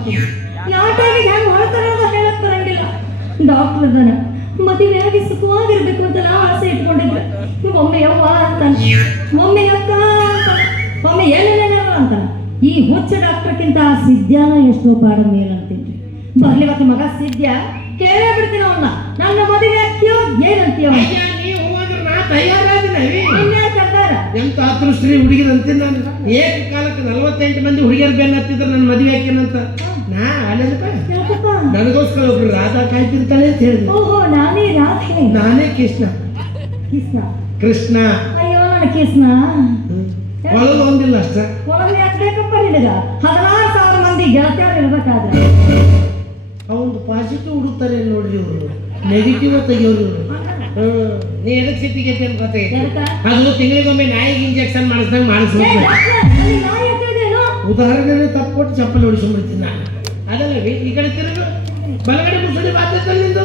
ಅಂತೀನಿ. ಯಾವ ಟೈಮಿಗೆ ಹೆಂಗೆ ಹೊರತಾರ ಹೇಳಕ್ ಬರಂಗಿಲ್ಲ. ಡಾಕ್ಟರ್ ಅದನ ಮದುವೆಯಾಗಿ ಸುಖವಾಗಿರ್ಬೇಕು ಅಂತೆಲ್ಲ ಆಸೆ ಇಟ್ಕೊಂಡಿದ್ರೆ ಒಮ್ಮೆ ಯವ್ವ ಅಂತಾನೆ, ಒಮ್ಮೆ ಅಕ್ಕ ಅಂತಾನೆ, ಒಮ್ಮೆ ಏನೇನೇನ ಅಂತಾನೆ. ಈ ಹುಚ್ಚ ಡಾಕ್ಟರ್ಕ್ಕಿಂತ ಸಿದ್ಧಾನ ಎಷ್ಟೋ ಪಾಡ ಮೇಲಂತೀನಿ. ಬರ್ಲಿ ಮತ್ತೆ ಮಗ ಸಿದ್ಧ ಕೇಳೇ ಬಿಡ್ತೀನಿ ಅವನ್ನ. ನನ್ನ ಮದುವೆ ಹಾಕ್ಯೋ ಏನಂತೀಯ? ಎಂತ ಅದೃಷ್ಟ್ರಿ ಹುಡುಗಿರಂತೆ ನಾನು ಏಕ ಕಾಲಕ್ಕೆ 48 ಮಂದಿ ಹುಡುಗಿಯರು ಬೆನ್ನ ಹತ್ತಿದ್ರು ನನ್ನ ಮದುವೆ ಹಾಕೇನಂತ. ನಾ ಅಲ್ಲಪ್ಪ ನನಗೋಸ್ಕರ ಒಬ್ರು ರಾಧಾ ಕಾಯ್ತಿರ್ತಾಳೆ ಅಂತ ಹೇಳಿದೆ. ಓಹೋ, ನಾನೇ ರಾಧೆ. ನಾನೇ ಕೃಷ್ಣ. ಕೃಷ್ಣ ಕೃಷ್ಣ ಅಯ್ಯೋ ನನ್ನ ಕೃಷ್ಣ. ಒಳಗೆ ಒಂದಿಲ್ಲ ಅಷ್ಟ. ಒಳಗೆ ಯಾಕಬೇಕಪ್ಪ ನಿನಗ? 16,000 ಮಂದಿ ಗೆಳತಿಯರು ಇರ್ಬೇಕಾದ್ರೆ ಅವೊಂದು ಪಾಸಿಟಿವ್ ಹುಡುಕ್ತಾರೆ ನೋಡ್ರಿ ಇವರು, ನೆಗೆಟಿವ್ ತೆಗಿಯೋರು ಇವರು. ನೀ ಎದಕ್ಕೆ ಸಿಟ್ಟಿಗೆ ಅಂತ ಗೊತ್ತಾಗೈತೆ? ಅದು ತಿಂಗಳಿಗೊಮ್ಮೆ ನಾಯಿಗೆ ಇಂಜೆಕ್ಷನ್ ಮಾಡಿಸ್ದಂಗೆ ಮಾಡಿಸ್ಬೇಕು. ಉದಾಹರಣೆ ತಪ್ಪು ಕೊಟ್ಟು ಚಪ್ಪಲಿ ಹೊಡಿಸ್ಕೊಂಡ್ಬಿಡ್ತೀನಿ ನಾನು. ಅದಲ್ಲ ಈ ಕಡೆ ತಿರುಗು, ಬಲಗಡೆ ಮುಸುಡಿ ಬಾಧ್ಯತೆ ನಿಂದು.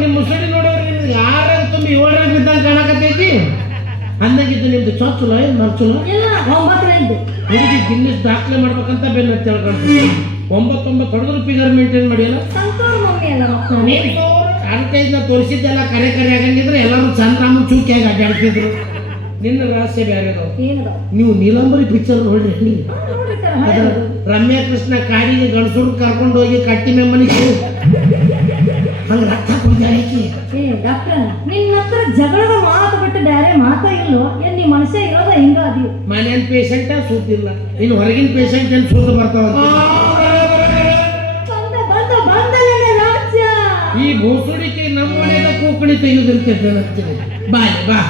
ನಿಮ್ಮ ಮುಸುಡಿ ನೋಡೋರು ನಿಮ್ಗೆ 6 ತುಂಬಿ 7 ಬಿದ್ದಂಗೆ ಕಾಣಕತ್ತೈತಿ. ಅಂದಾಗಿದ್ದು ನಿಮ್ದು ಚೊಚ್ಚಲ ಏನು ಮರ್ಚುಲ ಹುಡುಗಿ ಗಿನ್ನಿಸ್ ದಾಖಲೆ ಮಾಡ್ಬೇಕಂತ ಬೆನ್ನ ತಿಳ್ಕೊಂಡು 9 ಹೊಡೆದ್ರು ಫಿಗರ್ ಮೇಂಟೈನ್ ಮಾಡಿಲ್ಲ. ಅಡ್ವರ್ಟೈಸ್ನ ತೋರಿಸಿದ್ದೆಲ್ಲ ಕರೆ ಆಗಂಗಿದ್ರೆ ಎಲ್ಲರೂ ಚಂದ್ರಾಮನ್ ಚೂಕಿಯಾಗಿ ಅಡ್ಡಾಡ್ತಿದ್ರು. ನಿನ್ನ ರಹಸ್ಯ ಬೇರೆ. ನೀವು ನೀಲಂಬರಿ ಪಿಕ್ಚರ್ ನೋಡ್ರಿ. ಅದ ರಮ್ಯಾ ಕೃಷ್ಣ ಕಾಡಿಗೆ ಗಣಸೂರು ಕರ್ಕೊಂಡು ಹೋಗಿ ಕಟ್ಟಿ ಮೆಮ್ಮನಿಗೆ ಹಂಗೆ ರಕ್ತ ಕುಡಿದಾಕಿ. ನಿನ್ನ ಹತ್ರ ಜಗಳದ ಮಾತು ಬಿಟ್ಟು ಬೇರೆ ಮಾತಾ ಇಲ್ಲೋ? ಏನ್ ನೀ ಮನುಷ್ಯ ಇರೋದ ಹಿಂಗ ಅದೀವಿ? ಮನೇನ್ ಪೇಷಂಟ ಸೂತಿಲ್ಲ, ಇನ್ನು ಹೊರಗಿನ ಪೇಷಂಟ್ ಏನ್ ಸೂತ ಬರ್ತಾವ. ಈ ಭೂಸುಡಿಕೆ ನಮ್ಮ ಮನೆಯ ಕೂಕಣಿ ತೆಗೆದಿರ್ತೈತೆ. ಬಾ ಬಾ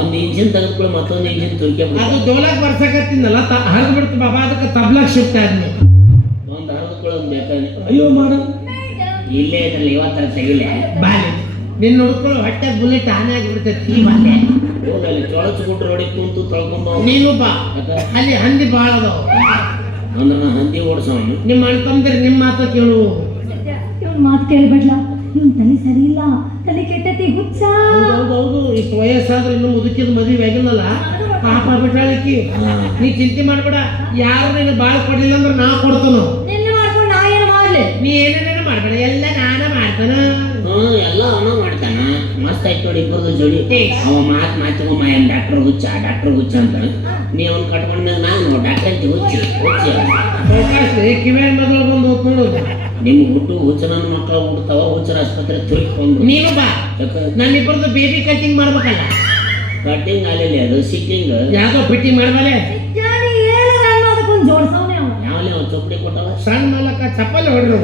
ಒಂದು ಇಂಜಿನ್ ತೆಗೆದುಕೊಳ್ಳಿ ಮತ್ತೊಂದು ಇಂಜಿನ್ ತುರ್ಕೆ ಅದು ಡೋಲಾಕ್ ಬರ್ಸಕತ್ತಿಂದಲ್ಲ ಹರಿದು ಬಿಡ್ತು ಬಾಬಾ. ಅದಕ್ಕೆ ತಬ್ಲಾಕ್ ಶಿಫ್ಟ್ ಆದ್ನಿ. ಒಂದು ಹರಿದುಕೊಳ್ಳೋದು ಬೇಕಾದ್ರೆ ಅಯ್ಯೋ ಮಾಡು ಇಲ್ಲೇ ಇದ್ರಲ್ಲಿ ಇವತ್ತರ ತೆಗಿಲೆ ಬಾಲಿ ನಿನ್ನ ಹುಡ್ಕೊಳ್ಳೋ ಹೊಟ್ಟೆ ಬುಲೆಟ್ ಹಾನಿ ಆಗಿಬಿಡ್ತೈತಿ. ಈ ಬಾಲ್ಯ ಹೋಗಲ್ಲಿ ಚೊಳಚ್ಬಿಟ್ರು ಹೊಡಿ ಕುಂತು ತೊಳ್ಕೊಂಡು ನೀನು ಬಾ. ಅಲ್ಲಿ ಹಂದಿ ಭಾಳ ಅದಾವ ಅಂದ್ರೆ ನಾನು ಹಂದಿ ಓಡಿಸೋನು. ನಿಮ್ಮ ಅಣ್ತಂದ್ರೆ ನಿಮ್ಮ ಮಾತು ಕೇಳು. ಇವನ್ ಮಾತು ಕೇಳ್ಬೇಡ್ಲ, ಇವನ್ ತಲೆ ಸರಿ ಇಲ್ಲ, ತಲೆ ಕೆಟ್ಟತಿ ಹುಚ್ಚ. ಹೌದು, ಇಷ್ಟು ವಯಸ್ಸಾದ್ರೆ ಇನ್ನು ಮುದುಕಿದ ಮದುವೆ ಆಗಿಲ್ಲಲ್ಲ, ಪಾಪ ಬಿಟ್ಟಾಳಿಕಿ. ನೀ ಚಿಂತೆ ಮಾಡ್ಬೇಡ, ಯಾರು ನೀನು ಬಾಳ ಕೊಡ್ಲಿಲ್ಲ ಅಂದ್ರೆ ನಾ ಕೊಡ್ತಾನು. ನಿನ್ನ ಮಾಡ್ಕೊಂಡು ನಾ ಏನು ಮಾಡ್ಲಿ? ನೀ ಏನೇನೇನು ಮಾಡ್ಬೇಡ, ಎಲ್ಲ ನಾನ ಮಾಡ್ತಾನ. ಎಲ್ಲ ಅವನ ಮಾಡ್ತಾನ. ಮಸ್ತ್ ಆಯ್ತು ನೋಡಿ ಇಬ್ಬರದು ಜೋಡಿ. ಅವ ಮಾತಿಗೊಮ್ಮ ಡಾಕ್ಟರ್ ಹುಚ್ಚ ಅಂತ ನೀ ಅವ್ನು ಕಟ್ಕೊಂಡ್ಮೇಲೆ ನಾನು ಡಾಕ್ಟರ್ ಅಂತ ಹುಚ್ಚಿ ಕಿವ್ಯಾಗ ಮಗಳು ಬಂದು ಹೋದ್ ನೋಡೋದು. ನಿಮ್ ಹುಟ್ಟು ಹುಚ್ಚ ನನ್ನ ಮಕ್ಕಳು ಹುಡ್ತಾವ, ಹುಚ್ಚರ ಆಸ್ಪತ್ರೆ ತಿರುಗಿಕೊಂಡು ನೀನು ಬಾ. ನನ್ನಿಬ್ಬರದು ಬೇಬಿ ಕಟಿಂಗ್ ಮಾಡ್ಬೇಕಲ್ಲ. ಕಟಿಂಗ್ ಅಲ್ಲಿ ಅದು ಸಿಟ್ಟಿಂಗ್ ಯಾಕೋ ಫಿಟ್ಟಿಂಗ್ ಮಾಡ್ಬಾಲೆ. ಅದಕ್ಕೊಂದು ಜೋಡ್ಸವನೇ ಅವ. ಯಾವಲೇ ಒಂದು ಚೊಪ್ಪಡಿ ಕೊಟ್ಟವ ಸಣ್ಣ ಮೂಲಕ ಚಪ್ಪಲಿ ಹೊಡೆದ್ರು.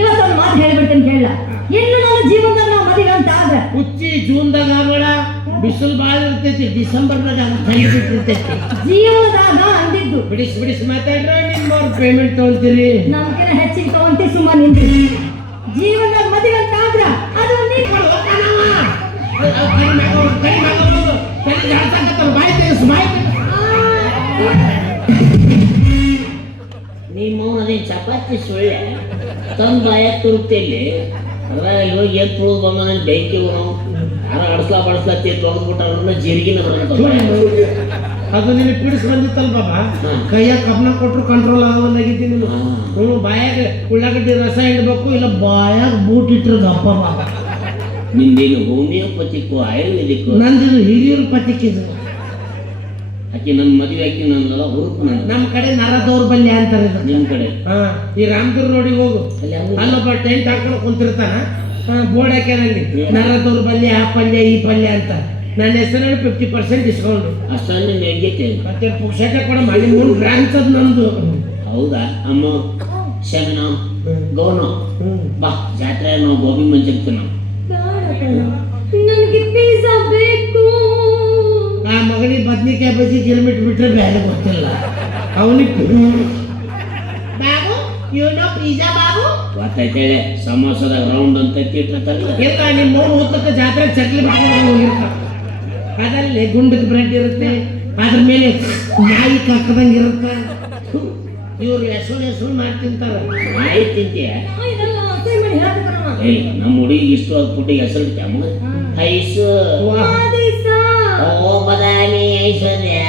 ಇವತ್ತೊಂದು ಮಾತು ಹೇಳ್ಬಿಡ್ತೇನೆ ಕೇಳ. ಇನ್ನು ನನ್ನ ಜೀವನದಾಗ ನಾವು ಮದುವೆ ಅಂತ ಆದ್ರೆ ಹುಚ್ಚಿ ಜೂನ್ದಾಗ ಆಗಬೇಡ, ಬಿಸಿಲು ಭಾಳ ಇರ್ತೈತಿ. ಡಿಸೆಂಬರ್ದಾಗ ಥಂಡಿ ಬಿಟ್ಟಿರ್ತೈತಿ. ಜೀವನದಾಗ ಅಂದಿದ್ದು ಬಿಡಿಸಿ ಮಾತಾಡ್ರ ನಿಮ್ಮವ್ರ ಪೇಮೆಂಟ್ ತಗೊಳ್ತೀರಿ. ನಮ್ಗಿನ ಹೆಚ್ಚಿಗೆ ತಗೊಂತಿ ಸುಮ್ಮನೆ ನಿಂತಿ. ಜೀವನದಾಗ ಮದುವೆ ಅಂತ ಆದ್ರ ಅದು ನಿಮ್ಮ ಅದೇ ಚಪಾತಿ ಸುಳ್ಳೆ ತಂದು ಬಾಯ ತುರುಕ್ತಿಲ್ಲಿ ಅದ್ರಾಗ ಹೋಗಿ ಏನು ತುಳಿದು ಬಂದ ನನ್ನ ಬೆಂಕಿ ಯಾರ ಅಡಸ್ಲಾ ತೊಳೆದ್ಬಿಟ್ಟ ಜೀರಿಗಿನ ಅದು ನಿನಗೆ ಪಿಡಿಸ್ ಬಂದಿತ್ತಲ್ಲ ಬಾಬಾ, ಕೈಯಾಗ ಕಬ್ನ ಕೊಟ್ಟರು ಕಂಟ್ರೋಲ್ ಆಗವಲ್ಲಾಗಿದ್ದೀನಿ. ಬಾಯಾಗ ಉಳ್ಳಾಗಡ್ಡಿ ರಸ ಇಡಬೇಕು, ಇಲ್ಲ ಬಾಯಾಗ ಬೂಟ್ ಇಟ್ಟರು ದಪ್ಪ ಬಾಬಾ. ನಿಂದೇನು ಹೋಮಿಯೋಪತಿಕ್ಕು ಆಯುರ್ವೇದಿಕ್ಕು? ನಂದಿದು ಹಿರಿಯರ ಪತಿಕ್ಕಿದು. ಆಕೆ ನನ್ನ ಮದುವೆ ಆಕಿ ನನ್ನೆಲ್ಲ ಹುರುಪು. ನಮ್ಮ ಕಡೆ ನರ ದೌರ್ಬಲ್ಯ ಅಂತಾರೆ. ನಿಮ್ಮ ಕಡೆ ಈ ರಾಮದುರ್ ರೋಡಿಗೆ ಹೋಗು, ಅಲ್ಲೊಬ್ಬ ಟೆಂಟ್ ಹಾಕೊಂಡು ಕುಂತಿರ್ತಾನ, ಬೋರ್ಡ್ ಹಾಕ್ಯಾನಲ್ಲಿ ನರ ದೌರ್ಬಲ್ಯ ಆ ಪಲ್ಯ ಈ ಪಲ್ಯ ಅಂತ. ನನ್ನ ಹೆಸರಲ್ಲಿ 50% ಡಿಸ್ಕೌಂಟ್. ಅಷ್ಟೊಂದು ನೆಗೆಟಿವ್ ಮತ್ತೆ ಪುಕ್ಷಟೆ ಕೂಡ ಮಾಡಿ 3 ಬ್ರಾಂಚ್ ಅದು ನಮ್ದು. ಹೌದಾ ಅಮ್ಮ ಶಮಿನ ಗೌನು ಬಾ ಜಾತ್ರೆ ನಾವು ಗೋಬಿ ಮಂಚೂರಿ ತಿನ್ನೋಣ. ನನಗೆ ಪಿಜ್ಜಾ ಬೇಕು. ಆ ಮಗನಿಗೆ ಬದ್ನಿಕಾಯಿ ಬಜ್ಜಿ ಗಿಲ್ಮಿಟ್ ಬಿಟ್ರೆ ಬೇರೆ ಗೊತ್ತಿಲ್ಲ ಅವನಿಗೆ ಬಾಬು ಇವನು ಪಿಜ್ಜಾ ಬಾಬು ಗೊತ್ತೈತೇಳೆ ಸಮೋಸದಾಗ ರೌಂಡ್ ಅಂತ ಇಟ್ಟಿರ್ತಾರಲ್ಲ. ಇಲ್ಲ ನಿಮ್ಮ ಮೂರು ಹೊತ್ತಕ್ಕೆ ಜಾತ್ರೆ ಚಕ್ಲಿ ಬಿಟ್ಕೊಂಡು ಹೋಗಿರ್ತಾವ. ಅದರಲ್ಲಿ ಗುಂಡದ ಬ್ರೆಡ್ ಇರುತ್ತೆ, ಅದ್ರ ಮೇಲೆ ನಾಯಿ ಕಕ್ಕದಂಗೆ ಇರುತ್ತೆ. ಇವ್ರು ಹೆಸರು ಮಾಡಿ ತಿಂತಾರೆ. ನಾಯಿ ತಿಂತೀಯ? ಇದೆಲ್ಲ ಅಸಹ್ಯ ಮಾಡಿ ಹೇಳಕತ್ತಾರಮ್ಮ. ಏಯ್ ನಮ್ಮ ಹುಡುಗಿ ಇಷ್ಟು ಪುಟ್ಟಿಗೆ ಹೆಸರು ಇಡ್ತೀಯಮ್ಮ. ಐಸು ಮಾದೇಶ, ಓ ಬದಾಮಿ ಐಶ್ವರ್ಯ,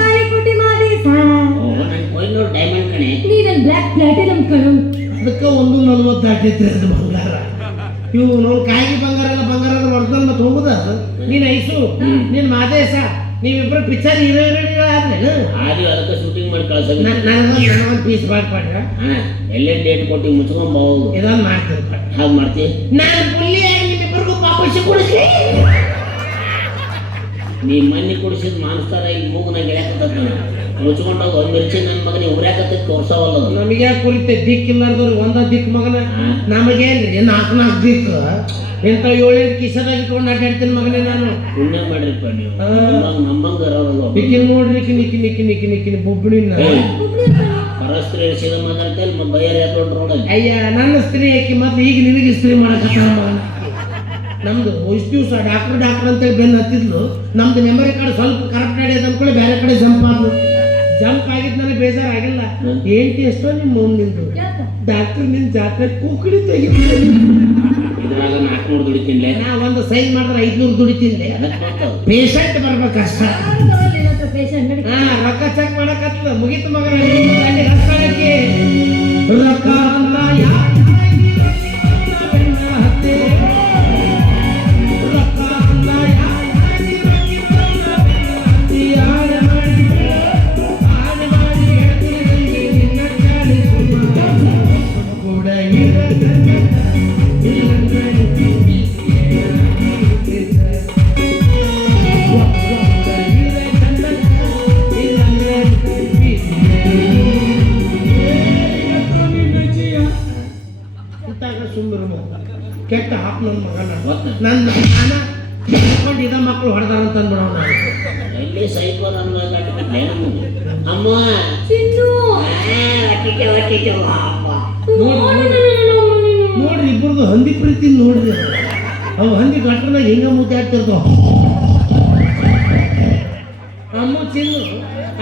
ಕಾಯಿಪುಟ್ಟಿ ಮಾದೇಶ. ಓ ನನ್ ಕೊಯ್ನೂರು ಡೈಮಂಡ್ ಕಣೆ. ನೀ ನನ್ ಬ್ಲ್ಯಾಕ್ ಪ್ಲಾಟಿನಮ್ ಕಣು. ಅದಕ್ಕೆ 140 ದಾಟೈತ್ರಿ ಅದು ಬಂಗಾರ. ಇವು ನಾವು ಕಾಯಿಗೆ ಬಂಗಾರ ಎಲ್ಲ ಬಂಗಾರದ ವರ್ಧನ್ ಮತ್ತೆ ಹೋಗುದ ಅದು. ನೀನ್ ಐಸು ನೀನ್ ಮಾದೇಶ ನೀವಿಬ್ರು ಪಿಕ್ಚರ್ ಹೀರೋಯಿನ್ಗಳಾದ್ರೇನು? ಆದ್ರೂ ಅದಕ್ಕೆ ಶೂಟಿಂಗ್ ಮಾಡಿ ಕಳ್ಸೋದು. ನನಗೊಂದು ಪೀಸ್ ಮಾಡ್ಕೊಡ್ರ. ಎಲ್ಲೇ ಡೇಟ್ ಕೊಟ್ಟು ಮುಚ್ಕೊಂಬೋದು. ಇದೊಂದು ಮಾಡ್ತಿರ್ತಾರೆ. ಹಾಗೆ ಮಾಡ್ತೀವಿ. ನಾನು ಪುಲ್ಲಿ ನಿಮ್ಮಿಬ್ಬರಿಗೂ ಪಾಪಸಿ ಕೊಡಿಸ್ಲಿ. ನೀ ಮಣ್ಣಿ ಕುಡಿಸಿದ್ ಮಾನ್ಸ್ತಾರ ಈಗ ಮೂಗನಾಗ ಎಳ್ಯಾಕತ್ತ ಮುಚ್ಕೊಂಡೋಗಿ ಒಂದ್ ಮಿರ್ಚಿ ನನ್ನ ಮಗನಿಗೆ ಉರ್ಯಾಕತ್ತ ತೋರ್ಸವಲ್ಲ. ನಮಗೆ ಯಾಕೆ ಕುರಿತೆ ದಿಕ್ಕಿಲ್ಲಾರ್ದವ್ರಿಗೆ ಒಂದ ದಿಕ್ ಮಗನ. ನಮಗೇನ್ರಿ 4 ದಿಕ್ಕು ಇಂಥ 7 ಕಿಸದಾಗ ಇಟ್ಕೊಂಡು ಅಡ್ಡಾಡ್ತೀನಿ ಮಗನೇ ನಾನು. ಪುಣ್ಯ ಮಾಡಿರಪ್ಪ ನೀವು. ನಮ್ಮಂಗ ನಿಕ್ಕಿನ ನೋಡ್ರಿ ನಿಕ್ಕಿ ನಿಕ್ಕಿ ನಿಕ್ಕಿ ನಿಕ್ಕಿ ಬೊಬ್ಬಣಿ ಪರಸ್ತ್ರೀ ಎಳ್ಸಿದ ಮಾತಾಡ್ತೇಳಿ ಮತ್ತೆ ಬಯ್ಯಾರ ಎತ್ಕೊಂಡು ನೋಡಲ್ಲಿ. ಅಯ್ಯ ನನ್ನ ಸ್ತ್ರೀ ಹಾಕಿ ಮತ್ತೆ ಈಗ ನಿನಗೆ ಸ್ತ್ರೀ ಮಾಡಕ ನಮ್ದು ಇಷ್ಟು ದಿವಸ ಡಾಕ್ಟರ್ ಅಂತೇಳಿ ಬೆನ್ನು ಹತ್ತಿದ್ಲು. ನಮ್ದು ಮೆಮೊರಿ ಕಾರ್ಡ್ ಸ್ವಲ್ಪ ಕರೆಕ್ಟ್ ಆಡಿಯೋದು ಅಂದ್ಕೊಳ್ಳಿ ಬೇರೆ ಕಡೆ ಜಂಪ್ ಆದ್ಲು. ಜಂಪ್ ಆಗಿದ್ ನನಗೆ ಬೇಜಾರಾಗಿಲ್ಲ. ఏంటి ಎಷ್ಟೋ ನಿಮ್ಮ ನಿಂದು ಡಾಕ್ಟರ್ ನಿನ್ ಜಾತ್ರೆ ಕೂಕಡಿ ತೆಗಿತೀನಿ. ಇದ್ರಾಗ 400 ದುಡಿತೀನಿ. ನಾ ಒಂದು ಸೈನ್ ಮಾಡಿದ್ರೆ 500 ದುಡಿತೀನಿ. ಪೇಷಂಟ್ ಬರ್ಬೇಕಷ್ಟ. ರೊಕ್ಕ ಚೆಕ್ ಮಾಡಕತ್ತ ಮುಗಿತು ಮಗನ ರೊಕ್ಕ ರೊಕ್ಕ ಅಂತ ಕೆಟ್ಟ ಹಾಕ್ ನನ್ನ ಮಗನ ನನ್ನ ಕೊಂಡು ಇದ ಮಕ್ಕಳು ಹೊಡೆದಾರಂತ ಅಂದ್ಬಿಡವ ನಾನು. ಎಲ್ಲಿ ಸೈಕೋ ಅಮ್ಮ ನೋಡ್ರಿ ಇಬ್ಬರದು ಹಂದಿ ಪ್ರೀತಿ ನೋಡ್ರಿ. ಅವು ಹಂದಿ ಗಟ್ಟದಾಗ ಹಿಂಗ ಮುದ್ದೆ ಆಗ್ತಿರ್ತಾವ. ಅಮ್ಮ ಚಿನ್ನು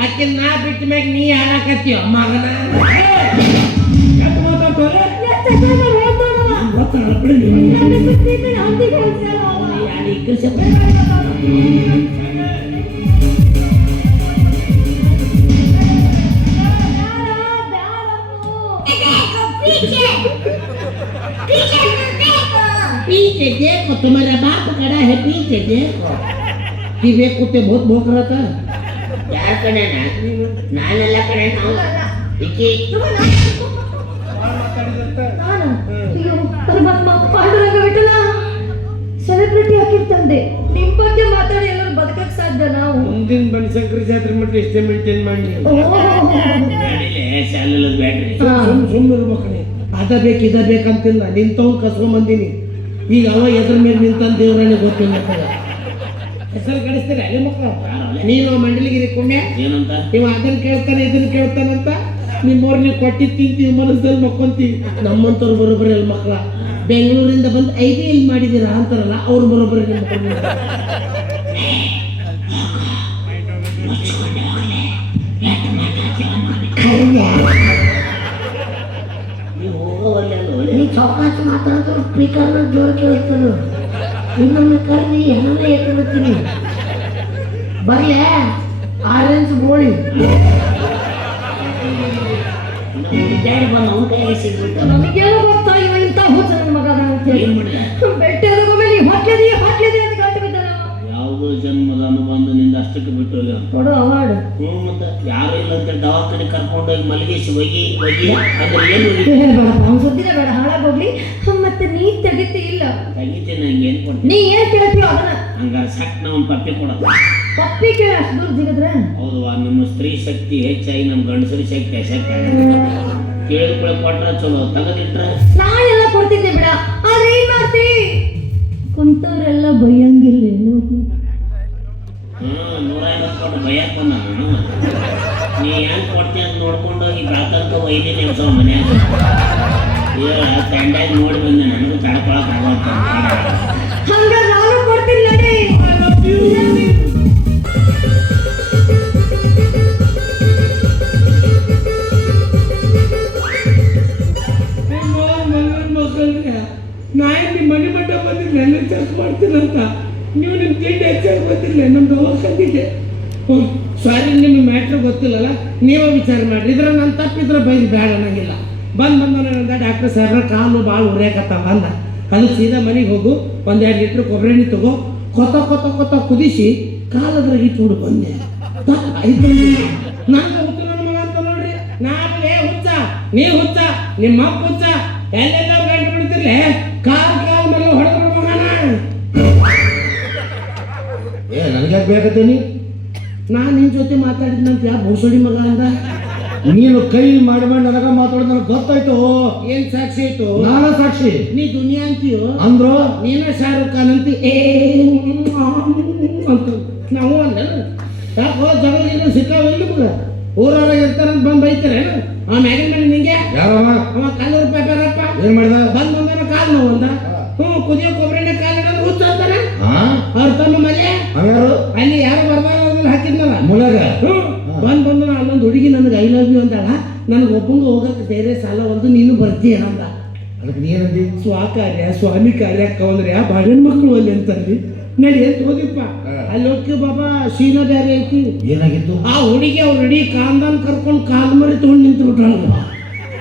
ಆಕೆ ನಾ ಬಿಟ್ಟ ಮ್ಯಾಗ ನೀ ಹಾಳಾಕತ್ತೀವ ಮಗನ. पीछे देखो तुम्हारा बाप खड़ा है पीछे देखो कि वे कुत्ते बहुत भौंक रहा था. ಯಾರ ಕಡೆ ನಾನೆಲ್ಲ ಕಡೆ ನಾವು ಪಾಂಡುರಂಗ ಬಿಟ್ಟಲ್ಲ ಸೆಲೆಬ್ರಿಟಿ ಹಾಕಿರ್ತಂದೆ. ನಿಮ್ ಬಗ್ಗೆ ಮಾತಾಡಿ ಎಲ್ಲರೂ ಬದುಕಕ್ ಸಾಧ್ಯ. ನಾವು ಮುಂದಿನ ಬನಶಂಕರಿ ಜಾತ್ರೆ ಮಟ್ಟ ಇಷ್ಟೇ ಮೇಂಟೈನ್ ಮಾಡಿ ಶಾಲೆಲ್ಲ ಬ್ಯಾಟ್ರಿ ಸುಮ್ಮನೆ ಇರ್ಬೇಕಣೆ. ಅದ ಬೇಕು ಇದ ಬೇಕಂತಿಲ್ಲ. ನಿಂತವ್ ಕಸ್ಕೊಂಡ್ ಬಂದೀನಿ. ಈಗ ಅವ ಎದ್ರ ಮೇಲೆ ನಿಂತ ದೇವ್ರನೇ ಗೊತ್ತಿಲ್ಲ. ಹೆಸರು ಕಳಿಸ್ತೀರ ಅಲ್ಲಿ ಮಕ್ಕಳು. ನೀನು ಮಂಡಲಿಗಿರಿ ಕುಮ್ಯ ಏನಂತ ಇವ ಅದನ್ನ ಕೇಳ್ತಾನೆ ಇದನ್ನ ಕೇಳ್ತಾನಂತ ನಿಮ್ಮವ್ರು ನೀವು ಕೊಟ್ಟಿ ತಿಂತೀವಿ ಮನಸ್ಸಲ್ಲಿ ಮಕ್ಕೊಂತೀವಿ. ನಮ್ಮಂತವ್ರು ಬರೋಬ್ಬರಿ ಅಲ್ಲಿ ಮಕ್ಕಳ ಬೆಂಗಳೂರಿಂದ ಬಂದು IBL ಮಾಡಿದೀರಾ ಅಂತಾರಲ್ಲ ಅವ್ರು ಬರೋಬ್ಬರಿ ನಿಮ್ಮ ನೀವು ಚೌಕಾಶ ಮಾತಾಡಿದ್ರು ಸ್ಪೀಕರ್ ಜೋರು ಕೇಳಿಸ್ತದೆ. ಇನ್ನೊಮ್ಮೆ ಕರ್ರಿ ಹೆಣನೇ ಎತ್ಕೊಳ್ತೀನಿ. ಬರ್ಲೆ ಆರೆಂಜ್ ಗೋಳಿ ನಮಗೇನೋ ಗೊತ್ತಾ ಇವ ಇಂತ ಹುಚ್ಚ ನನ್ನ ಮಗ ಬೆಟ್ಟದ ಮೇಲೆ ಹೊಟ್ಲೆದಿ ಅಂತ ಗಂಟು ಬಿದ್ದ. ಯಾವುದೋ ಜನ್ಮದ ಅನುಬಂಧದಿಂದ ಅಷ್ಟಕ್ಕೆ ಬಿಟ್ಟು ಕೊಡು ಅವಾರ್ಡ್. ಮತ್ತೆ ಯಾರು ಇಲ್ಲ ಅಂತ ದವಾಖಾನೆ ಕರ್ಕೊಂಡೋಗಿ ಮಲಗಿಸಿ ಒಗಿ ಅಂದ್ರೆ ಏನು ಅವ್ನ ಸುದ್ದಿನೇ ಬೇಡ ಹಾಳಾಗೋಗ್ಲಿ. ಮತ್ತೆ ನೀ ತೆಗಿತಿ ಇಲ್ಲ ತೆಗಿತೀನಿ. ನಂಗೆ ಏನು ಕೊಡ್ತೀನಿ ನೀ ಏನ್ ಕೇಳ್ತೀವ ಅದನ್ನ ಹಂಗಾರೆ ಸಟ್ ನಾವು ಪಪ್ಪಿ ಕೊಡೋದು. ಪಪ್ಪಿ ಕೇಳಿ ಅಷ್ಟು ದೂರ ಸಿಗದ್ರೆ ಹೌದವಾ, ನಮ್ಮ ಸ್ತ್ರೀ ಶಕ್ತಿ ಹೆಚ್ಚಾಗಿ ನಮ್ಮ ಗಂಡಸರಿ ಶಕ್ತಿ ಅಶಕ್ತಿ ಕೇಳಿದ ಕೂಡ ಕೊಟ್ರ ಚಲೋ, ತೆಗೆದಿಟ್ರ ನಾಳೆಲ್ಲ ಕೊಡ್ತಿದ್ದೆ ಬಿಡ. ಆದ್ರೆ ಏನ್ ಮಾಡ್ತಿ, ಕುಂತವ್ರೆಲ್ಲ ಬೈಯಂಗಿಲ್ಲೇನು? 150 ಕೊಟ್ಟು ಭಯಕ್ ಬಂದ. ನೀ ಹೆಂಗ್ ಕೊಡ್ತೀಯ ಅಂತ ನೋಡ್ಕೊಂಡು ಹೋಗಿ ಬೆಳತನಕ ಒಯ್ದಿ ನಿಮ್ಸ ಮನ್ಯಾಗ ತಂಡಾಗಿ ನೋಡಿ ಬಂದೆ. ನನಗೂ ತಡ್ಕೊಳಕ್ ಆಗತ್ತ. ಹಂಗ ನಾನು ಕೊಡ್ತೀನಿ ನಡಿ. ನಾಯಿ ನಿಮ್ಮ ಮನೆ ಮಟ್ಟ ಬಂದಿಲ್ಲ, ನನ್ನ ಚೆಕ್ ಮಾಡ್ತೀನಂತ ನೀವು ನಿಮ್ಮ ತಿಂಡಿ ಹೆಚ್ಚಾಗಿ ಗೊತ್ತಿಲ್ಲ. ನಮ್ದು ಹೋಗ್ತಿದ್ದೆ. ಸಾರಿ, ನಿಮ್ಮ ಮ್ಯಾಟ್ರ್ ಗೊತ್ತಿಲ್ಲಲ್ಲ, ನೀವೇ ವಿಚಾರ ಮಾಡ್ರಿ. ಇದ್ರ ನಾನು ತಪ್ಪಿದ್ರೆ ಬೈದು ಬೇಡ ಅನ್ನಂಗಿಲ್ಲ. ಬಂದ ಡಾಕ್ಟರ್ ಸಾಹೇಬ್ರ ಕಾಲು ಭಾಳ ಉರಿಯಾಕತ್ತ ಬಂದ. ಅದು ಸೀದಾ ಮನೆಗೆ ಹೋಗು, 1-2 ಲೀಟ್ರ್ ಕೊಬ್ಬರಿ ಎಣ್ಣೆ ತಗೋ, ಕೊತ್ತ ಕುದಿಸಿ ಕಾಲದ್ರಾಗ ಇಟ್ಬಿಡು ಬಂದೆ. ನಂಗೆ ಹುಚ್ಚ ನನ್ನ ಮಗ ಅಂತ ನೋಡ್ರಿ. ನಾನೇ ಹುಚ್ಚ, ನೀ ಹುಚ್ಚ, ನಿಮ್ಮ ಅಪ್ಪ ಹುಚ್ಚ, ಎಲ್ಲೆಲ್ಲ ಗಂಟು ಬಿಡ್ತಿರ್ಲೆ ಕಾಲ್ ಮೇಲೆ ಹೊಡೆದ್ರು ಮಗನ. ನನಗೆ ಯಾಕೆ ಬೇಕತ್ತೀನಿ? ನಾನು ನಿನ್ನ ಜೊತೆ ಮಾತಾಡಿದ್ನಂತ ಯಾ ಭೂಸಡಿ ಮಗ ಅಂದ. ನೀನು ಕೈ ಮಾಡಿ ನನಗ ಮಾತಾಡೋದು ನನಗೆ ಗೊತ್ತಾಯ್ತು. ಏನ್ ಸಾಕ್ಷಿ ಆಯ್ತು? ನಾನ ಸಾಕ್ಷಿ. ನೀ ದುನಿಯಾ ಅಂತೀಯೋ ಅಂದ್ರು ನೀನ ಶಾರುಖ್ ಖಾನ್ ಅಂತ ಅಂತ ನಾವು ಅಂದ. ಯಾಕೋ ಜಗಳ ಸಿಕ್ಕಾವ ಇಲ್ಲ ಮಗ, ಊರವ್ರಾಗ ಇರ್ತಾರಂತ ಬಂದು ಬೈತಾರೆ. ಅವ ಮ್ಯಾಗಿನ ಮನೆ ನಿಂಗೆ ಯಾರವ? ಅವ ಕಲ್ಲೂರು ಪೇಪರಪ್ಪ ಏನ್ ಮಾಡಿದ? ಬಂದ ಕಾಲು ನೋವು ಅಂದ. ಕುದಿಯೋ ಕೊಬ್ಬರಿನ ಕಾಲು ಹಿಡಿದ್ರೆ ಹುಚ್ಚ ಅಂತಾರ. ಅವ್ರ ತಮ್ಮ ಮನೆ ಯಾರು ಅಲ್ಲಿ ಯಾರು ಬರ್ಬಾರ್ದು ಹಾಕಿದ್ನಲ್ಲ ಮುಳಗ. ಬಂದು ಅಲ್ಲೊಂದು ಹುಡುಗಿ ನನಗೆ ಐ ಲವ್ ಯು ಅಂತಾಳ. ನನಗೆ ಒಬ್ಬಂಗ ಹೋಗಕ್ಕೆ ಬೇರೆ ಸಾಲ ಒಂದು, ನೀನು ಬರ್ತೀಯ ಅಂದ. ಅದಕ್ಕೆ ನೀನಂದಿ? ಸ್ವಾಕಾರ್ಯ ಸ್ವಾಮಿ ಕಾರ್ಯ ಕವಂದ್ರೆ ಬಾಡಿನ ಮಕ್ಕಳು ಅಲ್ಲಿ ಅಂತಂದ್ರಿ. ನಡಿ ಅಂತ ಹೋಗಿಪ್ಪ. ಅಲ್ಲಿ ಹೋಗಿ ಬಾಬಾ ಶೀನಾ ಬೇರೆ ಐತಿ. ಏನಾಗಿತ್ತು? ಆ ಹುಡುಗಿ ಅವ್ರು ಇಡೀ ಕಾಂದಾನ್ ಕರ್ಕೊಂಡು ಕಾಲ್ ಮರಿ ತೊಗೊಂಡು ನಿಂತು ಬಿಟ್ಟಾಳ.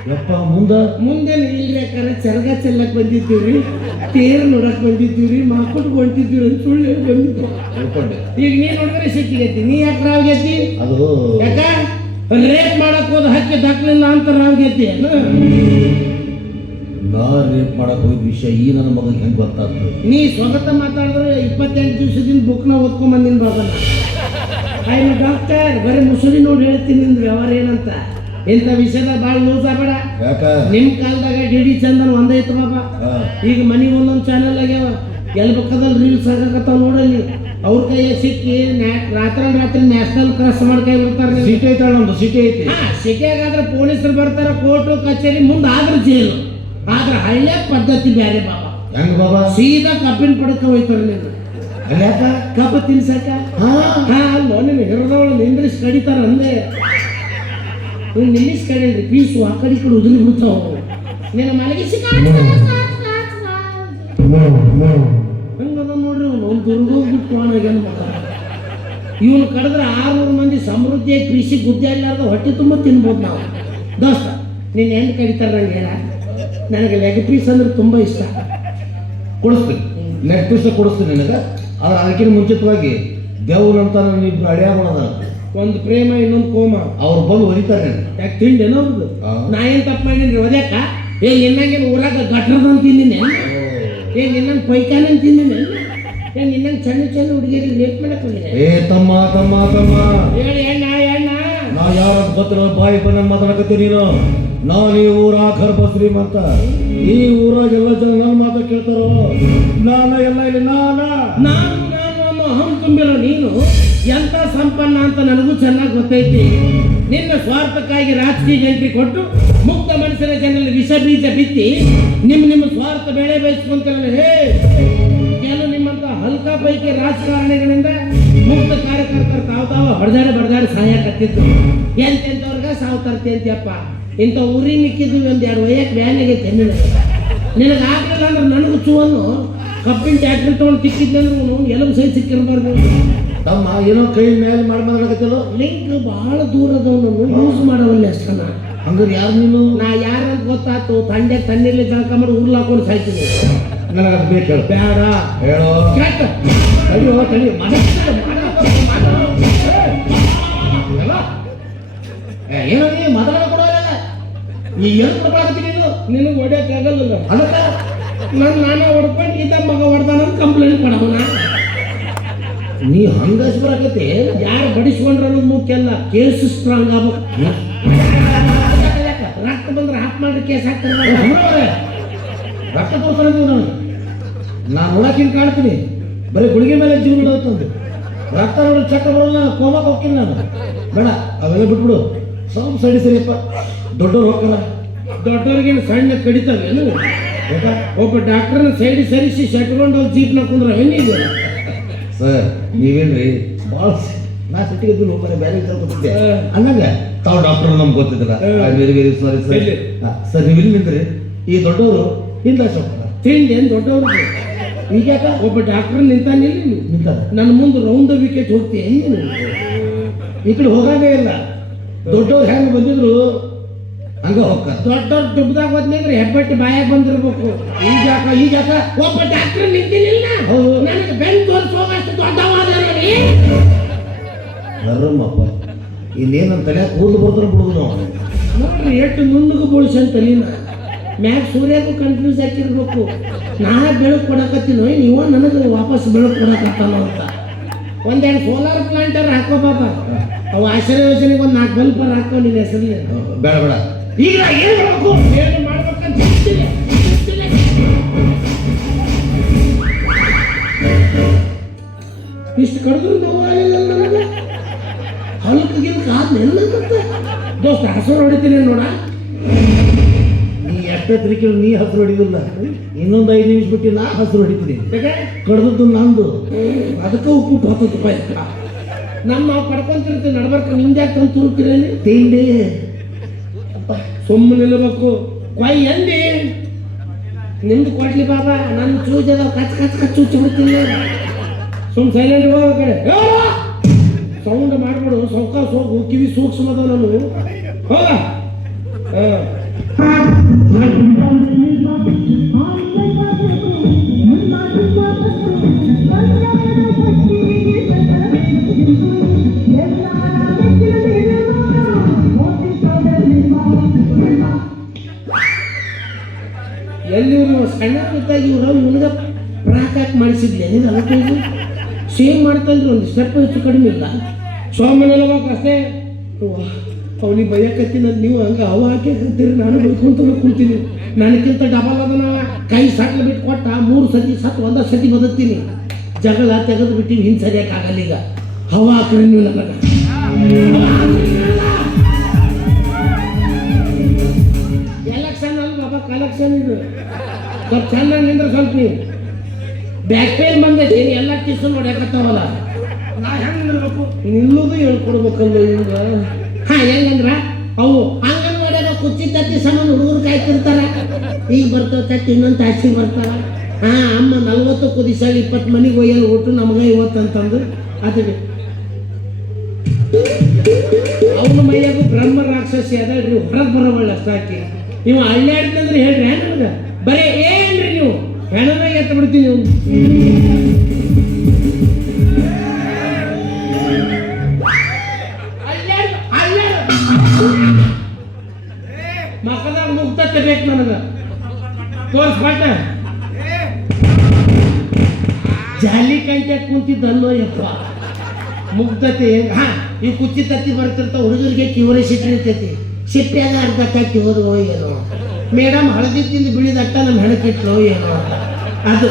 ಯಪ್ಪ ಮುಂದೆ ಇಲ್ಬೇಕಾದ್ರೆ ಚರಗ ಚೆಲ್ಲಕ್ ಬಂದಿದ್ದೀವ್ರಿ, ತೇರು ನೋಡಕ್ ಬಂದಿದ್ದೀವ್ರಿ, ಮಾಕೊಟ್ಟು ಹೊಂಟಿದ್ದೀವಿ ಅಂತ ಸುಳ್ಳು ಬಂದಿದ್ದು. ಈಗ ನೀ ನೋಡಿದ್ರೆ ಸಿಕ್ಕಿಗೈತಿ, ನೀ ಯಾಕೆ ರಾವ್ಗೈತಿ? ಅದು ಯಾಕ ರೇಪ್ ಮಾಡಕ್ ಹೋದ ಹಕ್ಕಿ ದಾಖಲಿಲ್ಲ ಅಂತ ರಾವ್ಗೈತಿ. ನಾ ರೇಪ್ ಮಾಡಕ್ ಹೋಗಿದ್ ವಿಷಯ ಈ ನನ್ನ ಮಗನಿಗೆ ಹೆಂಗ್ ಗೊತ್ತಾಗ್ತದೆ? ನೀ ಸ್ವಗತ ಮಾತಾಡಿದ್ರೆ 28 ದಿವಸದಿಂದ ಬುಕ್ನ ಓದ್ಕೊಂಡ್ ಬಂದಿನ ಬಾಬನ. ಆಯ್ತು ಡಾಕ್ಟರ್, ಬರೀ ಮುಸುಳಿ ನೋಡಿ ಹೇಳ್ತೀನಿ ನಿಮ್ದು ವ್ಯವಹಾರ ಏನಂತ. ಇಂಥ ವಿಷಯದ ಭಾಳ ಲೂಸ್ ಆಗ್ಬೇಡ. ಯಾಕ? ನಿಮ್ ಕಾಲದಾಗ ಡಿ ಚಂದನ್ ಒಂದೈತು ಬಾಬಾ. ಈಗ ಮನೆಗೆ ಒಂದೊಂದು ಚಾನಲ್ ಆಗ್ಯಾವ, ಎಲ್ಲಿ ಬೇಕಾದಲ್ಲಿ ರೀಲ್ಸ್ ಆಗಕತ್ತಾವ ನೋಡಲ್ಲಿ. ಅವ್ರ ಕೈಯ ಸಿಕ್ಕಿ ರಾತ್ರಿ ನ್ಯಾಷನಲ್ ಕ್ರಾಸ್ ಮಾಡ್ಕೈ ಬರ್ತಾರೆ. ಸಿಟಿ ಐತಾಳ, ನಮ್ದು ಸಿಟಿ ಐತಿ. ಸಿಟಿಯಾಗಾದ್ರೆ ಪೊಲೀಸರು ಬರ್ತಾರ, ಕೋರ್ಟು ಕಚೇರಿ ಮುಂದೆ ಆದ್ರೆ ಜೈಲು. ಆದ್ರೆ ಹಳ್ಳಿಯ ಪದ್ಧತಿ ಬೇರೆ ಬಾಬಾ. ಹೆಂಗ್ ಬಾಬಾ? ಸೀದಾ ಕಬ್ಬಿನ ಪಡಕ ಹೋಯ್ತಾರೆ ನೀವು. ಅಲ್ಲಿ ಯಾಕ? ಕಬ್ಬ ತಿನ್ಸಕ. ಅಲ್ಲೋ ನಿನ್ನ ಹಿರಿದವಳು ನಿಂದ್ರಿಸಿ ಕಡಿತಾರ ಅಂದೆ. ನೀನು ನಿಲ್ಲಿಸಿ ಕಡಿದ್ರಿ ಪೀಸು ಆ ಕಡೆ ಉದುರಿ ಬಿಡ್ತಾವ. ನಿನ್ನ ಮಲಗಿಸಿ ಹಂಗದ ನೋಡ್ರಿ, ಅವ್ನು ದುರ್ಗೋಗ್ಬಿಟ್ಟು ಆಗ್ಯಾನ ಮಗ. ಇವನು ಕಡಿದ್ರೆ 600 ಮಂದಿ ಸಮೃದ್ಧಿಯಾಗಿ ಕೃಷಿ ಗುದ್ದಾಡ್ಲಾರ್ದ ಹೊಟ್ಟೆ ತುಂಬ ತಿನ್ಬೋದು ನಾವು. ದೋಸ್ತ ನೀನು ಹೆಂಗೆ ಕಡಿತಾರ ನಂಗೆ ಹೇಳ. ನನಗೆ ಲೆಗ್ ಪೀಸ್ ಅಂದ್ರೆ ತುಂಬ ಇಷ್ಟ. ಕೊಡಿಸ್ತೀನಿ, ಲೆಗ್ ಪೀಸ್ ಕೊಡಿಸ್ತೀನಿ ನಿನಗೆ. ಆದ್ರೆ ಅದಕ್ಕಿಂತ ಮುಂಚಿತವಾಗಿ ದೇವ್ರಂತ ನೀವು ಅಡಿಯ ಮಾಡೋದ ಒಂದು ಪ್ರೇಮ ಇನ್ನೊಂದು ಕೋಮ. ಅವ್ರು ಬಂದು ಹೊಡಿತಾರೆ. ಯಾಕೆ ತಿಂಡೇನೋ ಅವ್ರದ್ದು? ನಾ ಏನು ತಪ್ಪು ಮಾಡೀನಿ ಓದ್ಯಾಕ? ನಿನ್ನಂಗೆ ಊರಾಗ ಗಟ್ರದಂತ ತಿಂದಿನಿ, ನಿನ್ನಂಗೆ ಪೈಕಾನೆ ತಿಂದಿನಿ, ನಿನ್ನಂಗೆ ಚೆನ್ನ ಹುಡುಗಿಯರಿಗೆ ಲೇಟ್ ಮಾಡಕ್ ಹೋಗಿದ್ದೆ. ಏ ತಮ್ಮ ತಮ್ಮ ತಮ್ಮ ಹೇಳಿ ಎಣ್ಣ ನಾ ಯಾರಂತ ಗೊತ್ತಿರೋ ಬಾಯಿ ಬಂದ ಮಾತಾಡಕತ್ತೀನಿ ನೀನು. ನಾನು ಈ ಊರ ಗರ್ಭ ಶ್ರೀಮಂತ. ಈ ಊರಾಗ ಎಲ್ಲ ಜನ ನನ್ನ ಮಾತಾ ಕೇಳ್ತಾರೋ. ನಾನು ಎಲ್ಲ ಇಲ್ಲಿ ನಾನು ಅನ್ನೋ ಅಹಂ ತುಂಬಿರೋ ನೀನು ಎಂತ ಸಂಪನ್ನ ಅಂತ ನನಗೂ ಚೆನ್ನಾಗಿ ಗೊತ್ತೈತಿ. ನಿನ್ನ ಸ್ವಾರ್ಥಕ್ಕಾಗಿ ರಾಜಕೀಯ ಎಂಟ್ರಿ ಕೊಟ್ಟು ಮುಕ್ತ ಮನಸ್ಸಿನ ಜನರಲ್ಲಿ ವಿಷ ಬೀಜ ಬಿತ್ತಿ ನಿಮ್ಮ ಸ್ವಾರ್ಥ ಬೆಳೆ ಬಯಸ್ಕೊಂತಾರೆ. ಕೆಲವು ನಿಮ್ಮಂತ ಹಲ್ಕಾ ಪೈಕಿ ರಾಜಕಾರಣಿಗಳಿಂದ ಮುಕ್ತ ಕಾರ್ಯಕರ್ತರು ತಾವು ಬಡದಾಡಿ ಸಾಯಕತ್ತಿದ್ದು. ಎಂತೆಂಥವ್ರಿಗ ಸಾವು ತರ್ತಿ ಅಂತೀಯಪ್ಪ. ಇಂಥ ಉರಿ ಮಿಕ್ಕಿದ್ದು 1-2 ವಯಕ್ಕೆ ವ್ಯಾನಿಗೆ ತೆನ್ನಿನ ನಿನಗೆ ಆಗಲಿಲ್ಲ ಅಂದ್ರೆ ನನಗೂ ಚೂವನ್ನು ಕಬ್ಬಿನ ಟ್ಯಾಕ್ಟ್ರಿ ತೊಗೊಂಡು ತಿಕ್ಕಿದ್ದಂದ್ರೆ ಎಲ್ಲವೂ ಸೈ ಸಿಕ್ಕಿರ್ಬಾರ್ದು. ತಮ್ಮ ಏನೋ ಕೈ ಮೇಲೆ ಮಾಡ್ಬೇಕಾಗತ್ತಲ್ಲ. ಲಿಂಕ್ ಬಹಳ ದೂರದವನು ಯೂಸ್ ಮಾಡವಲ್ಲ ಅಷ್ಟನ್ನ. ಹಂಗಾರೆ ಯಾರು ನೀನು? ನಾ ಯಾರಂತ ಗೊತ್ತಾಯ್ತು? ತಂದೆ ತಣ್ಣೀರ್ಲಿ ಜಳಕ ಮಾಡಿ ಉರ್ಲು ಹಾಕೊಂಡು ಸಾಯ್ತೀನಿ. ನನಗೆ ಅದು ಬೇಕು ಹೇಳು. ಬೇಡ ಹೇಳೋ. ಕೆಟ್ಟ ಅಯ್ಯೋ ತಡಿ ಏನೋ ನೀ ಮಾತಾಡ ಕೊಡೋಲ್ಲ. ನೀ ಏನು ಕೊಡಬಾರತ್ತೀನಿ ನೀನು? ನಿನಗೆ ಹೊಡೆಯೋಕ್ಕಾಗಲ್ಲ. ಅದಕ್ಕೆ ನಾನೇ ಹೊಡ್ಕೊಂಡು ಇದ್ದ ಮಗ ಹೊಡ್ದಾನಂತ ಕಂಪ್ಲೇಂಟ್ ಕೊಡವನ. ನೀ ಹಂಗಸ್ ಬರಕತ್ತೆ. ಯಾರು ಬಡಿಸ್ಕೊಂಡ್ರ ಅನ್ನೋದು ಮುಖ್ಯ ಅಲ್ಲ, ಕೇಸ್ ಸ್ಟ್ರಾಂಗ್ ಆಗ್ಬೇಕು. ರಕ್ತ ಬಂದ್ರೆ ಹಾಕ್ ಮಾಡ್ರಿ ಕೇಸ್ ಹಾಕ್ತಾರೆ. ರಕ್ತ ತೋರ್ಸ್ತಾರೆ ನಾನು ನೋಡಕ್ಕಿಂತ ಕಾಣ್ತೀನಿ, ಬರೀ ಗುಳಿಗೆ ಮೇಲೆ ಜೀವನ ಇಡತ್ತಂದು. ರಕ್ತ ನೋಡಿ ಚಕ್ರ ಬರೋಲ್ಲ, ಕೋಮಕ್ಕೆ ಹೋಗ್ತೀನಿ ನಾನು. ಬೇಡ ಅವೆಲ್ಲ ಬಿಟ್ಬಿಡು, ಸ್ವಲ್ಪ ಸರಿ ಸರಿಯಪ್ಪ. ದೊಡ್ಡವ್ರು ಹೋಗಲ್ಲ, ದೊಡ್ಡವ್ರಿಗೇನು ಸಣ್ಣ ಕಡಿತಾವೇನು? ಒಬ್ಬ ಡಾಕ್ಟರ್ನ ಸೈಡ್ ಸರಿಸಿ ಶಟ್ಕೊಂಡು ಹೋಗಿ ಜೀಪ್ನ ಕುಂದ್ರ ಹೆಂಗಿದೆ ಸರ್. ನೀವೇನ್ರಿ ಭಾಳ ನಾ ಸಿಟ್ಟಿಗೆ ಹೋಗ್ಬಾರೆ ಬೇರೆ ವಿಚಾರ ಗೊತ್ತಿದ್ದೆ ಅನ್ನಂಗ ತಾವು ಡಾಕ್ಟರ್ ನಮ್ಗೆ ಗೊತ್ತಿದ್ದಿಲ್ಲ. Very very sorry sir. Sir ನೀವು ಇಲ್ಲಿ ನಿಂತ್ರಿ, ಈ ದೊಡ್ಡವರು ಹಿಂದ ತಿಂಡಿ ಏನು ದೊಡ್ಡವ್ರು. ಈಗ ಒಬ್ಬ ಡಾಕ್ಟರ್ ನಿಂತಾನಿಲ್ಲ, ನಿಂತಾರ ನನ್ನ ಮುಂದೆ ರೌಂಡ್ ವಿಕೆಟ್ ಹೋಗ್ತೀಯ ಹೆಂಗೆ? ಈ ಕಡೆ ಹೋಗಾಗೇ ಇಲ್ಲ. ದೊಡ್ಡವ್ರು ಹೆಂಗೆ ಬಂದಿದ್ರು ಹಂಗ ಹೋಗ್ತಾರೆ. ದೊಡ್ಡವ್ರು ದುಬ್ದಾಗ ಹೋದ್ನಿಂದ್ರೆ ಹೆಬ್ಬಟ್ಟಿ ಬಾಯಾಗ ಬಂದಿರ್ಬೇಕು. ಈಗಾಕ ಒಬ್ಬ ಡಾಕ್ಟರ್ ನಿಂತಿಲ್ಲ, ಹೌದು. ನನಗೆ ಬೆನ್ನು ತೋರಿಸಿ ಹೋಗಷ್ಟು ದೊಡ್ಡವಾದ ಅರಮ್ಮಪ್ಪ ಇನ್ನೇನು ನಮ್ಮ ತಲೆ ಕೂದಲು ಬರ್ತಾರೆ ಬಿಡುದು ನಾವು. ನೋಡ್ರಿ ಎಷ್ಟು ನುಣ್ಣಗೆ ಬೋಳ್ಸಂತ ನೀನು ಮ್ಯಾಗ ಸೂರ್ಯಕ್ಕೂ ಕನ್ಫ್ಯೂಸ್ ಹಾಕಿರ್ಬೇಕು. ನಾ ಬೆಳಕು ಕೊಡಕತ್ತೀನೋ ನೀವು ನನಗೆ ವಾಪಸ್ ಬೆಳಕು ಕೊಡಕತ್ತಾನೋ ಅಂತ. ಒಂದೆರಡು ಸೋಲಾರ್ ಪ್ಲಾಂಟರ್ ಹಾಕೋ ಬಾಬಾ, ಅವು ಆಶ್ರಯ ಯೋಜನೆಗೆ ಒಂದು 4 ಬಲ್ಪರ್ ಹಾಕೋ ನಿನ್ನ ಹೆಸರಲ್ಲಿ. ಬೇಡ ಬೇಡ, ಈಗ ಏನು ಮಾಡಬೇಕು, ಏನು ಮಾಡ್ಬೇಕಂತ ಹೇಳ್ತೀನಿ. ಇಷ್ಟು ಕಡಿದ್ರು ನೋವಾಗಿಲ್ಲ ನನಗೆ. ಹಲ್ಕ ಗಿಲ್ಕ ಆದ್ನೆಲ್ಲ ದೋಸ್ತ ಹಸರು ಹೊಡಿತೀನಿ ನೋಡ. ನೀ ಎಷ್ಟೇ ತಿರುಗಿ ನೀ ಹಸಿರು ಹೊಡಿದಿಲ್ಲ, ಇನ್ನೊಂದು 5 ನಿಮಿಷ ಬಿಟ್ಟು ನಾ ಹಸಿರು ಹೊಡಿತೀನಿ. ಕಡ್ದದ್ದು ನಂದು, ಅದಕ್ಕೆ ಉಪ್ಪು 10 ರೂಪಾಯಿ. ನಾವು ಪಡ್ಕೊಂತಿರ್ತೀವಿ, ನಡ್ಬರ್ಕ ನಿಮ್ದು ಯಾಕೆ ತಂದು ತುರುಕ್ತಿರೇನು? ತಿಂಡಿ ಸುಮ್ಮನೆ ನಿಲ್ಬೇಕು. ಕೊಯ್ ಎಂದಿ ನಿಮ್ದು ಕೊಡ್ಲಿ ಬಾಬಾ, ನನ್ನ ಚೂಜದ ಕಚ್ ಕಚ್ ಕಚ್ ಚುಚ್ಚಿ ಬಿಡ್ತಿಲ್ಲ. ಸುಮ್ ಸೈಲೆಂಟ್ ಹೋಗ ಕಡೆ ಸೌಂಡ್ ಮಾಡ್ಬಿಡು. ಸೌಕಾಸ್ ಹೋಗು, ಕಿವಿ ಸೂಕ್ಷ್ಮದ ನಾನು ಹೋಗ. ಎಲ್ಲಿ ಇವ್ರು ಸಣ್ಣ ಗೊತ್ತಾಗಿ ಇವನಿಗೆ ಪ್ರಾಕ್ ಹಾಕಿ ಮಾಡಿಸಿದ್ಲೆ ನೀನು ಅದಕ್ಕೆ ಸೇಮ್ ಮಾಡ್ತಂದ್ರೆ ಒಂದು ಸ್ಟೆಪ್ ಹೆಚ್ಚು ಕಡಿಮೆ ಇಲ್ಲ. ಸ್ವಾಮಿನೆಲ್ಲ ಅಷ್ಟೇ ಅವನಿಗೆ ಬೈಯಕತ್ತೀನಿ. ನೀವು ಹಂಗೆ ಅವ ಹಾಕಿ ಕತ್ತೀರಿ, ನಾನು ಬೈಕೊಂತ ಕುಂತೀನಿ. ನನಗಿಂತ ಡಬಲ್ ಅದನ್ನ ಕೈ ಸಟ್ಲು ಬಿಟ್ಟು ಕೊಟ್ಟ 3 ಸತಿ ಸತ್ತು 1 ಸತಿ ಬದುಕ್ತೀನಿ. ಜಗಳ ತೆಗೆದು ಬಿಟ್ಟಿವಿ, ಹಿಂದೆ ಸರಿಯಾಗಿ ಆಗಲ್ಲ. ಈಗ ಹವ ಹಾಕ್ರಿ ನೀವು ನನಗೆ. ಎಲೆಕ್ಷನ್ ಅಲ್ಲಿ ಬಾಬಾ ಕಲೆಕ್ಷನ್ ಇದು ಸ್ವಲ್ಪ ಚೆನ್ನಾಗಿ ನಿಂದ್ರೆ ಸ್ವಲ್ಪ ಬ್ಯಾಕ್ ಪೇನ್ ಬಂದೈತಿ. ಎಲ್ಲ ಕಿಸ್ಸು ನೋಡ್ಯಾಕತ್ತಾವಲ್ಲ, ನಾ ಹೆಂಗೆ ನಿಲ್ಬೇಕು? ನಿಲ್ಲೋದು ಹೇಳ್ಕೊಡ್ಬೇಕಲ್ಲ ಈಗ. ಹೆಂಗಂದ್ರ ಅವು ಅಂಗನವಾಡಿಯಾಗ ಕುಚ್ಚಿ ತತ್ತಿ ಸಮಾನ ಹುಡುಗರು ಕಾಯ್ತಿರ್ತಾರ. ಈಗ ಬರ್ತಾವ ತತ್ತಿ, ಇನ್ನೊಂದು ತಾಸಿಗೆ ಬರ್ತಾರ. ಅಮ್ಮ 40 ಕುದಿಸಾಗಿ 20 ಮನೆಗೆ ಒಯ್ಯಲು ಒಟ್ಟು ನಮಗೆ 50 ಅಂತಂದು ಅದಕ್ಕೆ ಅವನ ಮೈಯಾಗೂ ಬ್ರಹ್ಮ ರಾಕ್ಷಸಿ ಅದಲ್ರಿ, ಹೊರಗೆ ಬರೋವಳ್ಳ ಅಷ್ಟಾಕಿ. ನೀವು ಅಳ್ಳಾಡ್ತಂದ್ರೆ ಹೇಳ್ರಿ ನನಗೆ ಬರೀ ಏನ್ರಿ ನೀವು ಹೆಣನಾಗ ಎತ್ತ ಬಿಡ್ತೀನಿ. ನೀವು ಮಕ್ಕಳಾಗ ಮುಗ್ಧತೆ ಬೇಕು ನನಗೆ. ತೋರಿಸ್ಬಾಟ ಜಾಲಿ ಕಂಟೆ ಕುಂತಿದ್ದಲ್ಲೋ ಯಪ್ಪ. ಮುಗ್ಧತೆ ಹೆಂಗ ಈ ಕುಚ್ಚಿ ತತ್ತಿ ಬರ್ತಿರ್ತಾವ ಹುಡುಗರಿಗೆ ಕಿವರೆ ಸಿಟ್ಟಿರ್ತೈತಿ. ಸಿಟ್ಟಿಯಾಗ ಅರ್ಧ ಕಿವರು ಏನೋ ಮೇಡಮ್ ಹಳದಿ ತಿಂದು ಬಿಳಿದಟ್ಟ ನಮ್ಮ ಹೆಣಕಿಟ್ರು ಏನೋ ಅದು.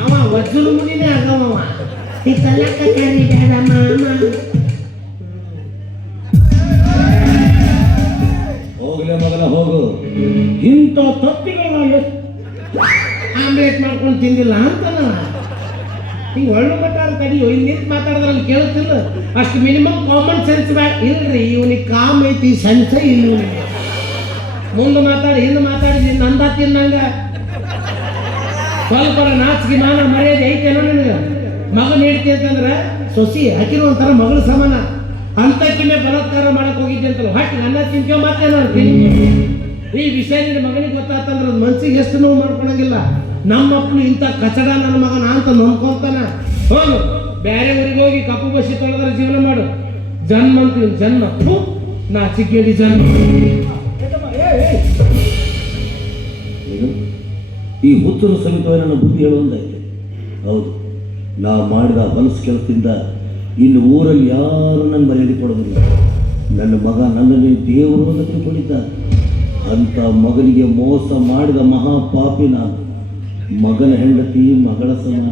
ಅವ ವಜ್ರು ಮುನಿನೇ ಆಗವ ಈ ಕಲ್ಲಕ್ಕ ಕರಿ ಬೇಡ ಮಾಮ. ಹೋಗ್ಲೇ ಮಗನ ಹೋಗು. ಇಂಥ ತಪ್ಪಿಗಳನ್ನ ಆಮ್ಲೆಟ್ ಮಾಡ್ಕೊಂಡು ತಿಂದಿಲ್ಲ ಅಂತನ. ಹಿಂಗೆ ಒಳ್ಳೆ ಮಟ್ಟ ತಡಿಯೋ, ಇಲ್ಲಿ ನಿಂತು ಮಾತಾಡಿದ್ರಲ್ಲಿ ಕೇಳುತ್ತಿಲ್ಲ. ಅಷ್ಟು ಮಿನಿಮಮ್ ಕಾಮನ್ ಸೆನ್ಸ್ ಬ್ಯಾಡ. ಇಲ್ರಿ ಇವನಿಗೆ ಕಾಮ್ ಐತಿ, ಸೆನ್ಸ ಇಲ್ಲ. ಮುಂದೆ ಮಾತಾಡಿ ಹಿಂದೆ ಮಾತಾಡಿದ್ವಿ ನಂದ ತಿನ್ನಂಗ ಸ್ವಲ್ಪ ನಾಚಿಕೆ ಮಾನ ಮರ್ಯಾದೆ ಐತೇನೋ ನಿನಗೆ. ಮಗ ನೀಡ್ತಿ ಅಂತಂದ್ರೆ ಸೊಸಿ ಹಾಕಿರೋ ಒಂಥರ ಮಗಳ ಸಮಾನ. ಅಂತಕ್ಕಿಮೆ ಬಲಾತ್ಕಾರ ಮಾಡಕ್ ಹೋಗಿದ್ದೆ ಅಂತಲ್ಲ, ಹಾಕಿ ನನ್ನ ತಿನ್ಕೊ ಮಾತೇನೋ ಈ ವಿಷಯ ನಿನ್ನ ಮಗನಿಗೆ ಗೊತ್ತಾತಂದ್ರೆ ಅದು ಮನ್ಸಿಗೆ ಎಷ್ಟು ನೋವು ಮಾಡ್ಕೊಳಂಗಿಲ್ಲ. ನಮ್ಮ ಅಪ್ಪನು ಇಂಥ ಕಚಡ ನನ್ನ ಮಗನ ಅಂತ ನಂಬ್ಕೊಂತಾನ. ಹೋಗು ಬೇರೆ ಊರಿಗೆ ಹೋಗಿ ಕಪ್ಪು ಬಸಿ ತೊಳೆದ್ರೆ ಜೀವನ ಮಾಡು. ಜನ್ಮ ಅಂತೀನಿ ಜನ್ಮ, ನಾಚಿಕೇಡಿ ಜನ್ಮ. ಈ ಹುಚ್ಚರು ಸಹಿತ ನನ್ನ ಬುದ್ಧಿ ಹೇಳುವಂತಾಯ್ತು. ಹೌದು, ನಾ ಮಾಡಿದ ಹೊಲಸು ಕೆಲಸದಿಂದ ಇನ್ನು ಊರಲ್ಲಿ ಯಾರು ನನ್ನ ಮರ್ಯಾದೆ ಕೊಡೋದಿಲ್ಲ. ನನ್ನ ಮಗ ನನ್ನನ್ನೇ ದೇವರು ಅಂತ ತಿಳ್ಕೊಂಡಿದ್ದ. ಅಂಥ ಮಗನಿಗೆ ಮೋಸ ಮಾಡಿದ ಮಹಾಪಾಪಿ ನಾನು. ಮಗನ ಹೆಂಡತಿ ಮಗಳ ಸಮಾನ.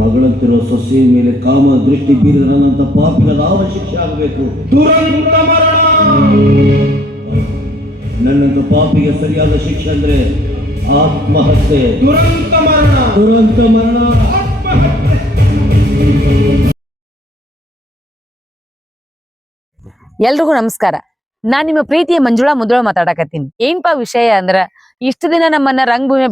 ಮಗಳಂತಿರೋ ಸೊಸೆಯ ಮೇಲೆ ಕಾಮ ದೃಷ್ಟಿ ಬೀರಿದ ನನ್ನಂಥ ಪಾಪಿಗೆ ಯಾವ ಶಿಕ್ಷೆ ಆಗಬೇಕು? ದುರಂತ ಮರಣ. ನನ್ನಂಥ ಪಾಪಿಗೆ ಸರಿಯಾದ ಶಿಕ್ಷೆ ಅಂದ್ರೆ ಆತ್ಮಹತ್ಯೆ. ದುರಂತ ಮರಣ, ದುರಂತ ಮರಣ. ಎಲ್ರಿಗೂ ನಮಸ್ಕಾರ. ನಾನ್ ನಿಮ್ಮ ಪ್ರೀತಿಯ ಮಂಜುಳಾ ಮುದೋಳ ಮಾತಾಡಕತ್ತೀನಿ. ಏನ್ಪಾ ವಿಷಯ ಅಂದ್ರ, ಇಷ್ಟ ದಿನ ನಮ್ಮನ್ನ ರಂಗಭೂಮಿ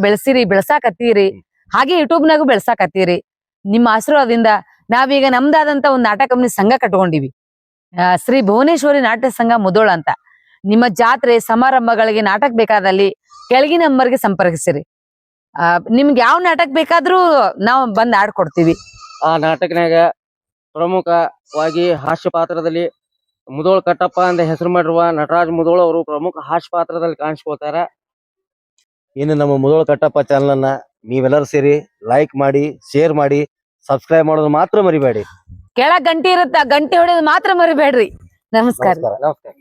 ಬೆಳೆಸಾಕತ್ತೀರಿ, ಹಾಗೆ ಯೂಟ್ಯೂಬ್ನಾಗೂ ಬೆಳೆಸಾಕತ್ತೀರಿ. ನಿಮ್ಮ ಆಶೀರ್ವಾದದಿಂದ ನಾವೀಗ ನಮ್ದಾದಂತ ಒಂದು ನಾಟಕ ಕಂಪನಿ ಸಂಘ ಕಟ್ಕೊಂಡಿವಿ, ಶ್ರೀ ಭುವನೇಶ್ವರಿ ನಾಟ್ಯ ಸಂಘ ಮುದೋಳ ಅಂತ. ನಿಮ್ಮ ಜಾತ್ರೆ ಸಮಾರಂಭಗಳಿಗೆ ನಾಟಕ ಬೇಕಾದಲ್ಲಿ ಕೆಳಗಿನ ನಂಬರ್ಗೆ ಸಂಪರ್ಕಿಸಿರಿ. ನಿಮ್ಗೆ ಯಾವ ನಾಟಕ ಬೇಕಾದ್ರೂ ನಾವು ಬಂದ್ ಆಡ್ಕೊಡ್ತೀವಿ. ಆ ನಾಟಕನಾಗ ಪ್ರಮುಖವಾಗಿ ಹಾಸ್ಯ ಪಾತ್ರದಲ್ಲಿ ಮುದೋಳ್ ಕಟ್ಟಪ್ಪ ಅಂತ ಹೆಸರು ಮಾಡಿರುವ ನಟರಾಜ್ ಮುದೋಳ್ ಅವರು ಪ್ರಮುಖ ಹಾಸ್ಯ ಪಾತ್ರದಲ್ಲಿ ಕಾಣಿಸ್ಕೊಳ್ತಾರ. ಇನ್ನು ನಮ್ಮ ಮುದೋಳ್ ಕಟ್ಟಪ್ಪ ಚಾನಲ್ ಅನ್ನ ನೀವೆಲ್ಲರೂ ಸೇರಿ ಲೈಕ್ ಮಾಡಿ, ಶೇರ್ ಮಾಡಿ, ಸಬ್ಸ್ಕ್ರೈಬ್ ಮಾಡೋದು ಮಾತ್ರ ಮರಿಬೇಡಿ. ಕೆಳಗ್ ಗಂಟೆ ಇರುತ್ತ, ಗಂಟೆ ಹೊಡೆಯೋದು ಮಾತ್ರ ಮರಿಬೇಡ್ರಿ. ನಮಸ್ಕಾರ. ನಮಸ್ಕಾರ.